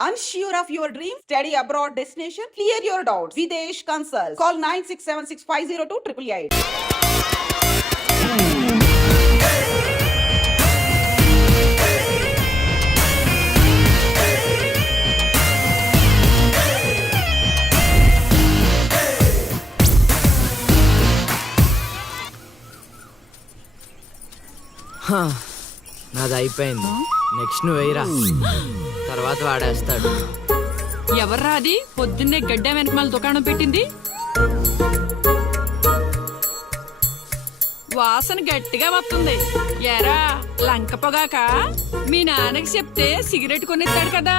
Unsure of your dream? Study abroad destination? Clear your doubts. Videsh Consult. Call 9676502888. నాది అయిపోయింది. Next నువ్వు వేయరా, తర్వాత వాడేస్తాడు. ఎవర్రా అది పొద్దున్నే గడ్డ వెనకమాల దుకాణం పెట్టింది? వాసన గట్టిగా వస్తుంది. ఎరా లంక పొగాక? మీ నాన్నకి చెప్తే సిగరెట్ కొనిస్తాడు కదా.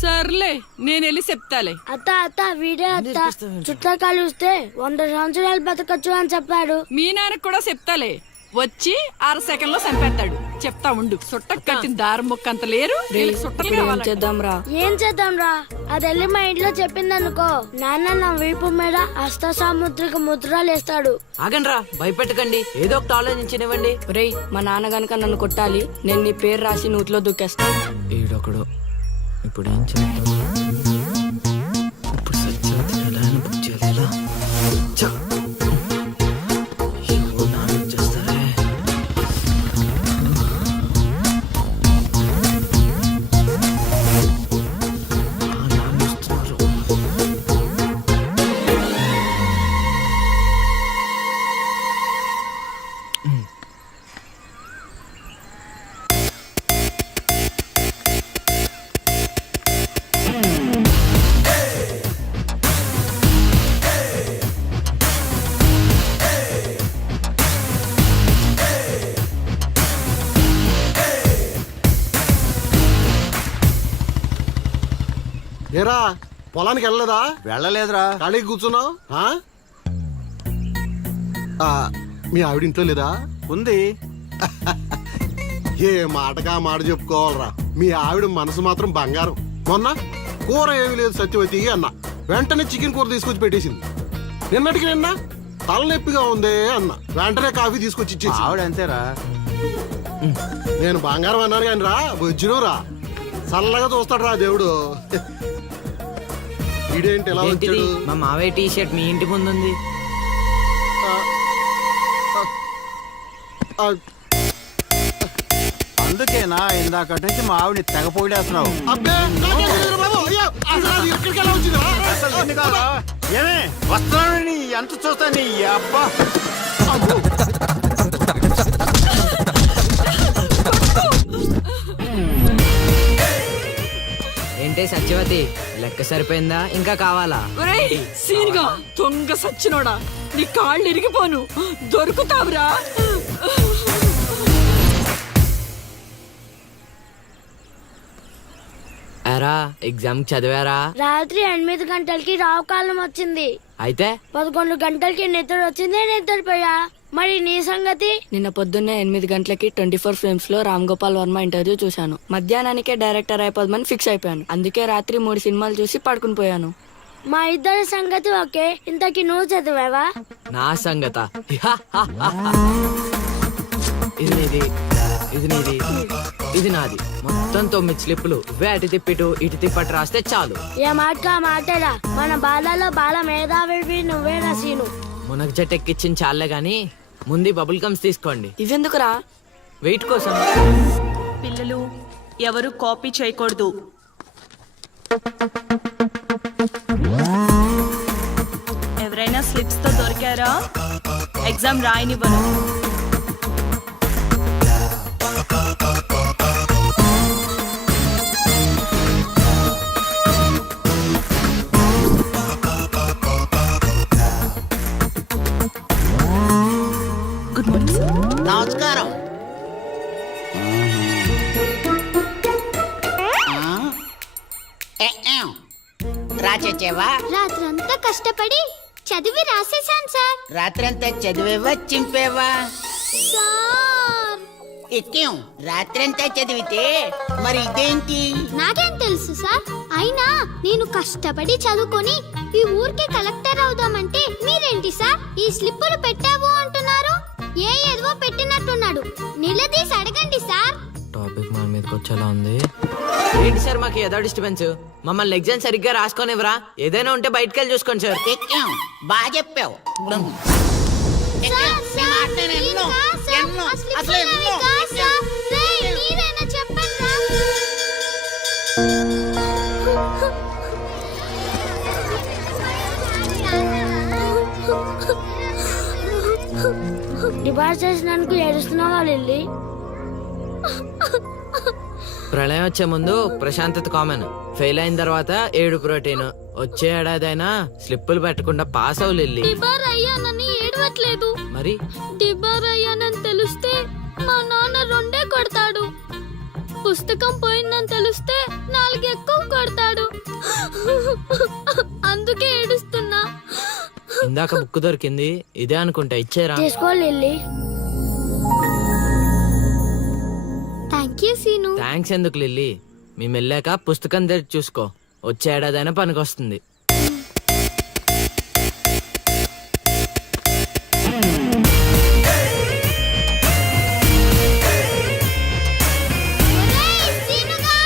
సర్లే నేను వెళ్ళి చెప్తాలే. అత్త వీడే అత్త చుట్టూ కలిస్తే 100 సంవత్సరాలు బతకచ్చు అని చెప్పాడు. మీ నాన్నకి కూడా చెప్తాలే. వచ్చి 6 సెకండ్ లో చంపేస్తాడు. చెప్తా ఉండు. సుట్ట కట్టిన దారం ముక్క అంత లేరు. ఏం చేద్దాంరా? అది వెళ్ళి మా ఇంట్లో చెప్పింది అనుకో, నాన్న నా వీపు మీద హస్త సాముద్రిక ముద్రలేస్తాడు. ఆగండ్రా, భయపెట్టకండి. ఏదో ఒకటి ఆలోచించనివ్వండి. రేయ్, మా నాన్న గనక నన్ను కొట్టాలి, నేను నీ పేరు రాసి నూతిలో దూకేస్తాను. ఈడొకడు. ఇప్పుడు ఏం చేద్దాం? ఇప్పుడు సత్యవతి ఎలా బుక్ చేయాలి? ఏరా పొలానికి వెళ్ళలేదా? వెళ్ళలేదురా. ఖాళీకి కూర్చున్నావు? మీ ఆవిడ ఇంట్లో లేదా? ఉంది. ఏ మాటగా మాట చెప్పుకోవాలరా. మీ ఆవిడ మనసు మాత్రం బంగారం. మొన్న కూర ఏమి లేదు సత్యవతి అన్న, వెంటనే చికెన్ కూర తీసుకొచ్చి పెట్టేసింది. నిన్నటికి నిన్న తలనొప్పిగా ఉంది అన్న, వెంటనే కాఫీ తీసుకొచ్చి ఇచ్చేసి. ఆవిడ అంతేరా. నేను బంగారం అన్నాను కానీ రా వచ్చినరా, చల్లగా చూస్తాడు రా దేవుడు. ఇదేంటి ఎలా వచ్చాడు? మా మావయ్య టీ షర్ట్ మీ ఇంటి ముందుంది. అందుకేనా ఇందాకటి నుంచి మా ఆవిడని తెగ పోయిడేస్తున్నావు? ఏమే వస్తున్నాను, ఎంత చూస్తాను అబ్బా. ఏంటే సత్యవతి, లెక్క సరిపోయిందా? ఇంకా కావాలా? సీన్గా దొంగ సచ్చినోడా, నీ కాళ్ళు ఇరిగిపోను. దొరుకుతావురా? ఎరా ఎగ్జామ్ చదివారా? రాత్రి 8 గంటలకి రావు కాలం వచ్చింది. అయితే 11 గంటలకి నిద్ర వచ్చింది, నిద్రపోయా. మరి నీ సంగతి? నిన్న పొద్దున్నే 8 గంటలకి 24 ఫ్రేమ్స్ లో రామ్ గోపాల్ వర్మ ఇంటర్వ్యూ చూశాను. మధ్యాహ్నానికే డైరెక్టర్ అయిపోదామని ఫిక్స్ అయిపోయాను. అందుకే రాత్రి 3 సినిమాలు చూసి పడుకుని పోయాను. మా ఇద్దరి సంగతి ఓకే. ఇంతకి నువ్వు చదివావా? నా సంగత ఇది నీది, ఇది నీది, ఇది నాది. మొత్తం 9 స్లిప్పులు. ఇవే అటు తిప్పిటు ఇటు తిప్పటి రాస్తే చాలు. ఏ మాటగా మాటరా. మన బాలలో బాల మేధావి నువ్వే రసీను. మునగ చెట్టు ఎక్కిచ్చిన చాలే గాని ముందు బబుల్ గమ్స్ తీసుకోండి. ఇవెందుకురా? వెయిట్ కోసం. పిల్లలు ఎవరు కాపీ చేయకూడదు. ఎవరైనా స్లిప్స్ తో దొరికారా? ఎగ్జామ్ రాయనివ్వను. Good morning sir. నమస్కారం. రాచేవా? రాత్రంతా కష్టపడి చదివి రాసేసాను సార్. రాత్రంతా చదివేవా చింపేవా? సార్ ఎక్కేం రాత్రంతా చదివితే మరి ఇదేంటి? నాకేం తెలుసు సార్. అయినా నేను కష్టపడి చదువుకొని ఈ ఊరికి కలెక్టర్ అవుదామంటే మీరేంటి సార్? ఈ స్లిప్పులు పెట్టావు అంటున్నారు? ఏ ఏదో పెట్టినట్టున్నాడు. నిలదీసి అడగండి సార్. టాపిక్ మన మీదకి వచ్చేలా ఉంది. ఏంటి సార్ మాకు ఏదో డిస్టర్బెన్స్? మమ్మల్ని ఎగ్జామ్ సరిగ్గా రాసుకోనివ్వరా? ఏదైనా ఉంటే బయటకు వెళ్ళి చూసుకోండి సార్. ఎక్కాం, బాగా చెప్పావు. ఎక్కాం, నీ మాట నేను ఎన్నో, ఎన్నో, అసలు ఎన్నో. మీరైనా చెప్పండి రా. డిబార్ చేసినందుకు ఏడుస్తున్నావా లిల్లీ? ప్రళయం వచ్చే ముందు ప్రశాంతత కామన్. ఫెయిల్ అయిన తర్వాత ఏడు ప్రోటీన్. వచ్చే ఏడాదైనా స్లిప్పులు పెట్టకుండా పాస్ అవ్వలేదు. డిబార్ అయ్యానని ఏడవట్లేదు. మరి డిబార్ అయ్యానని తెలిస్తే మా నాన్న 2 కొడతాడు. పుస్తకం పోయిందని తెలిస్తే 4 ఎక్కువ కొడతాడు. అందుకే ఏడుస్తున్నా. ఇందాక బుక్ దొరికింది, ఇదే అనుకుంటా. ఇచ్చేరా? తీసుకో Lily. Thank you Seenu. Thanks ఎందుకు లిల్లీ? మేము వెళ్ళాక పుస్తకం తెరిచి చూసుకో. వచ్చే ఏడాదైనా పనికొస్తుంది. ఒరేయ్ సీనుగా!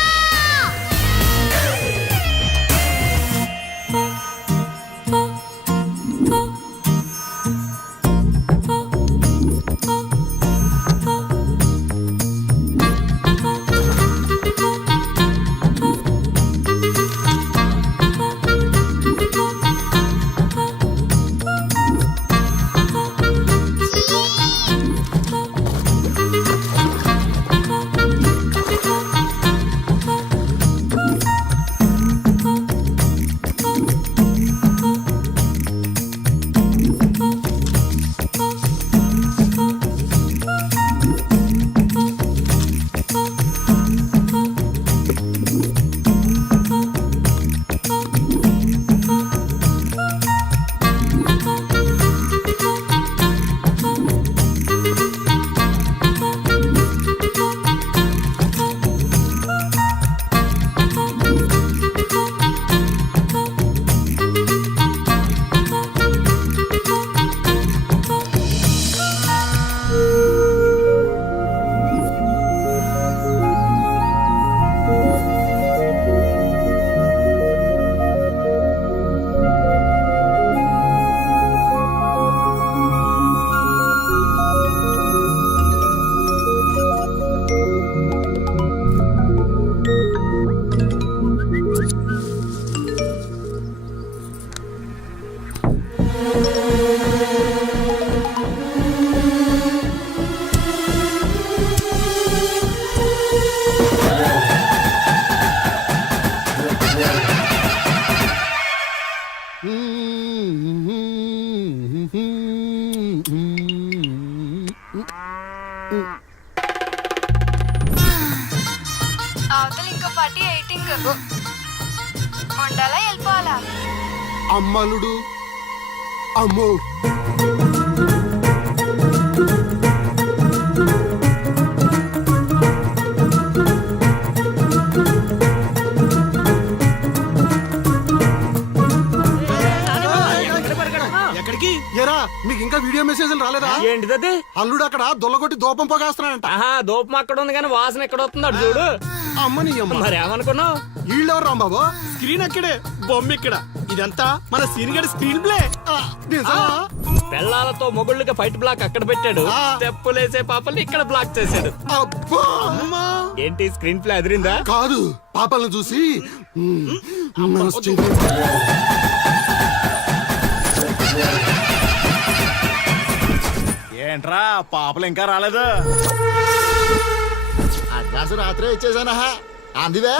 అవతల ఇంకో పార్టీ 18 ఉండాలా వెళ్ళిపోవాలా? అమ్మలుడు అమ్మో. ఎక్కడికి? ఏరా మీకు ఇంకా వీడియో మెసేజ్లు రాలేదా? ఏంటిది? అల్లుడు అక్కడ దొల్లగొట్టి దూపం పొగేస్తున్నాడంట. ఆహా, దూపం అక్కడ ఉంది కానీ వాసన ఎక్కడ వస్తున్నాడు చూడు. అమ్మని అమ్మ. మరి ఏమనుకున్నావు? వీళ్ళెవరు రాంబాబు? స్క్రీన్ అక్కడే, బొమ్మ ఇక్కడ. ఇదంతా మన సీన్ గడి స్క్రీన్ ప్లే. నిజమా? పెళ్ళాలతో మొగుళ్ళుగా ఫైట్ బ్లాక్ అక్కడ పెట్టాడు. తెప్పులేసే పాపల్ని ఇక్కడ బ్లాక్ చేశాడు. అబ్బా! ఏంటి స్క్రీన్ ప్లే అదిరిందా? కాదు, పాపలను చూసి మనసు చెడి. ఏంట్రా పాపలు ఇంకా రాలేదు? అడ్వాన్స్ రాత్రే ఇచ్చేసానా? అందివే.